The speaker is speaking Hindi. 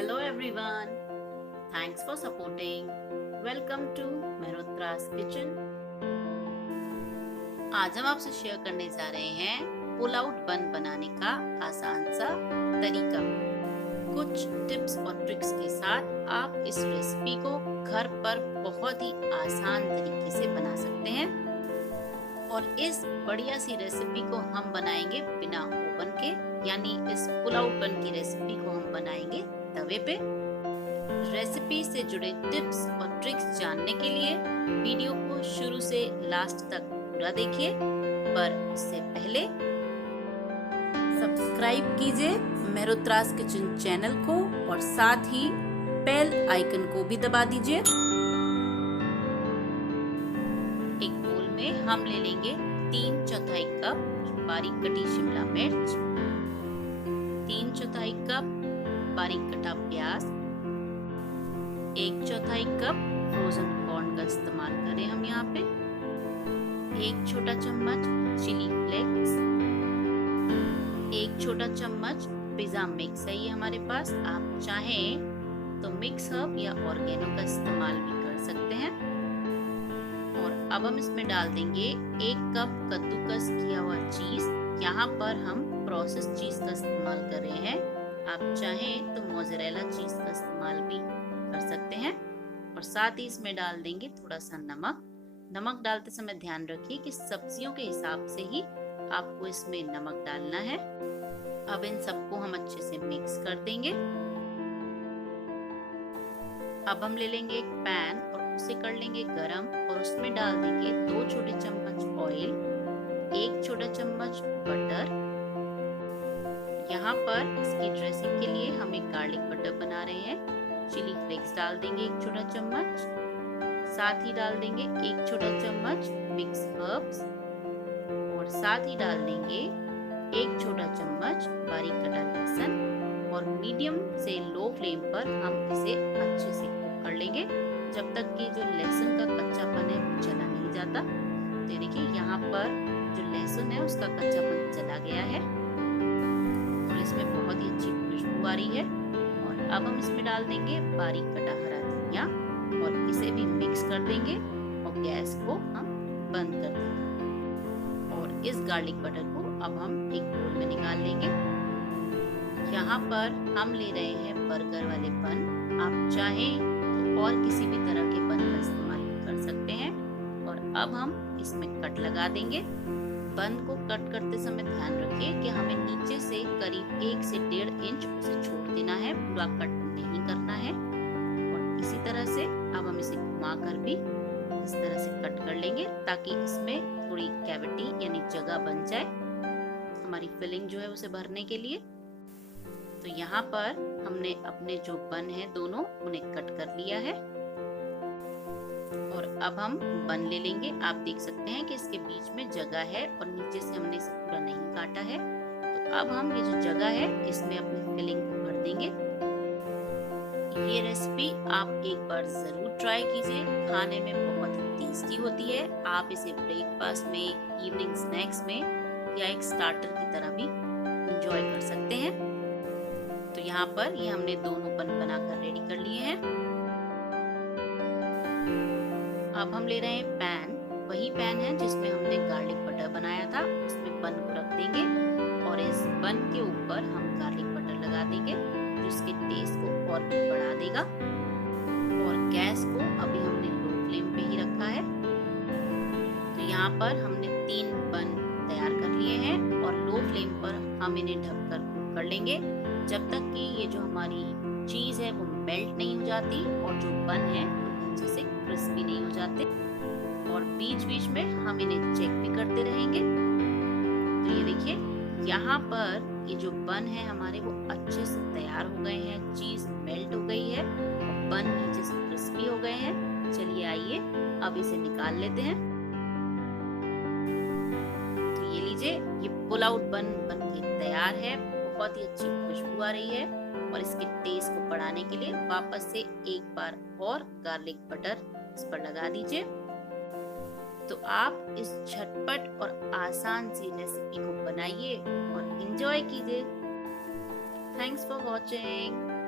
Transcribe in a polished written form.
Hello everyone. Thanks for supporting. Welcome to Mehrotra's Kitchen. आज हम आपसे शेयर करने जा रहे हैं पुल आउट बन बनाने का आसान सा तरीका। कुछ टिप्स और ट्रिक्स के साथ आप इस रेसिपी को घर पर बहुत ही आसान तरीके से बना सकते हैं और इस बढ़िया सी रेसिपी को हम बनाएंगे बिना ओवन के, यानी इस पुल आउट बन की रेसिपी को हम बनाएंगे तवे पे। रेसिपी से जुड़े टिप्स और ट्रिक्स जानने के लिए वीडियो को शुरू से लास्ट तक पूरा देखिए, पर उससे पहले सब्सक्राइब कीजिए मेहरोत्रास किचन चैनल को और साथ ही बेल आइकन को भी दबा दीजिए। एक बोल में हम ले लेंगे 3/4 कप बारीक कटी शिमला मिर्च, 3/4 कप बारीक कटा प्याज, 1/4 कप फ्रोजन कॉर्न का इस्तेमाल करें हम यहाँ पे, 1 छोटा चम्मच चिली फ्लेक्स, 1 छोटा चम्मच पिज्जा मिक्स है ये हमारे पास। आप चाहें तो मिक्स हर्ब या ऑर्गेनो का इस्तेमाल भी कर सकते हैं। और अब हम इसमें डाल देंगे 1 कप कद्दूकस किया हुआ चीज। यहाँ पर हम प्रोसेस चीज का इस्तेमाल कर रहे हैं, आप चाहें तो मोज़रेला चीज का इस्तेमाल भी कर सकते हैं। और साथ ही इसमें डाल देंगे थोड़ा सा नमक। नमक डालते समय ध्यान रखिए कि सब्जियों के हिसाब से ही आपको इसमें नमक डालना है। अब इन सबको हम अच्छे से मिक्स कर देंगे। अब हम ले लेंगे एक पैन और उसे कर लेंगे गरम और उसमें डाल देंगे 2 छोटे चम्मच ऑयल, 1 छोटा चम्मच बटर। यहाँ पर इसकी ड्रेसिंग के लिए हम एक गार्लिक बटर बना रहे हैं। चिली फ्लेक्स डाल देंगे 1 छोटा चम्मच, साथ ही डाल देंगे 1 छोटा चम्मच मिक्स हर्ब्स और साथ ही डाल देंगे 1 छोटा चम्मच बारीक कटा लहसुन। और मीडियम से लो फ्लेम पर हम इसे अच्छे से कुक कर लेंगे जब तक कि जो लहसुन का कच्चापन है वो चला नहीं जाता। तो देखिए यहाँ पर जो लहसुन है उसका कच्चापन चला गया है और इसमें बहुत ही अच्छी खुशबू आ रही है। और अब हम इसमें डाल देंगे बारीक कटा हरा धनिया और इसे भी मिक्स कर देंगे और गैस को हम बंद कर देंगे। और इस गार्लिक बटर को अब हम एक बोल में निकाल लेंगे। यहाँ पर हम ले रहे हैं बर्गर वाले बन। आप चाहें तो और किसी भी तरह के बन का इस्तेमाल कर सकते हैं। और अब हम इसमें कट लगा देंगे। बन को कट करते समय ध्यान रखिए कि हमें नीचे से करीब 1 से 1.5 इंच उसे छोड़ देना है, पूरा कट नहीं करना है। और इसी तरह से अब हम इसे घुमाकर भी इस तरह से कट कर लेंगे ताकि इसमें थोड़ी कैविटी यानी जगह बन जाए हमारी फिलिंग जो है उसे भरने के लिए। तो यहाँ पर हमने अपने जो बन है दोनों उन्हें कट कर लिया है और अब हम बन ले लेंगे। आप देख सकते हैं कि इसके बीच में जगह है और नीचे से हमने इसे पूरा नहीं काटा है। तो अब हम ये जो जगह है इसमें अपनी फिलिंग को भर देंगे। ये रेसिपी आप एक बार जरूर ट्राई कीजिए, खाने में बहुत ही टेस्टी होती है। आप इसे ब्रेकफास्ट में, इवनिंग स्नैक्स में या एक स्टार्टर की तरह भी एंजॉय कर सकते हैं। तो यहाँ पर ये हमने दोनों बन बनाकर रेडी कर लिए हैं। अब हम ले रहे हैं पैन। वही पैन है जिसमें हमने गार्लिक बटर बनाया था, उसमें बन को रख देंगे और इस बन के ऊपर हम गार्लिक बटर लगा देंगे जो इसके टेस्ट को और भी बढ़ा देगा। और गैस को अभी हमने लो फ्लेम पे ही रखा है। तो यहाँ पर हमने 3 बन तैयार कर लिए हैं और लो फ्लेम पर हम इन्हें ढककर कुक कर लेंगे जब तक कि ये जो हमारी चीज है वो मेल्ट नहीं हो जाती और जो बन है वो अच्छे से क्रिस्पी नहीं हो जाते। और बीच बीच में हम इन्हें चेक भी करते रहेंगे। तो ये देखिए यहाँ पर ये जो बन है हमारे वो अच्छे से तैयार हो गए हैं, चीज मेल्ट हो गई है और बन नीचे से क्रिस्पी हो गए हैं। चलिए आइए अब इसे निकाल लेते हैं। तो ये लीजिए, ये पुल आउट बन बन के तैयार है। बहुत ही अच्छी खुशबू आ रही है और इसके टेस्ट को बढ़ाने के लिए वापस से एक बार और गार्लिक बटर इस पर लगा दीजिए। तो आप इस झटपट और आसान सी रेसिपी को बनाइए और एंजॉय कीजिए। Thanks for watching.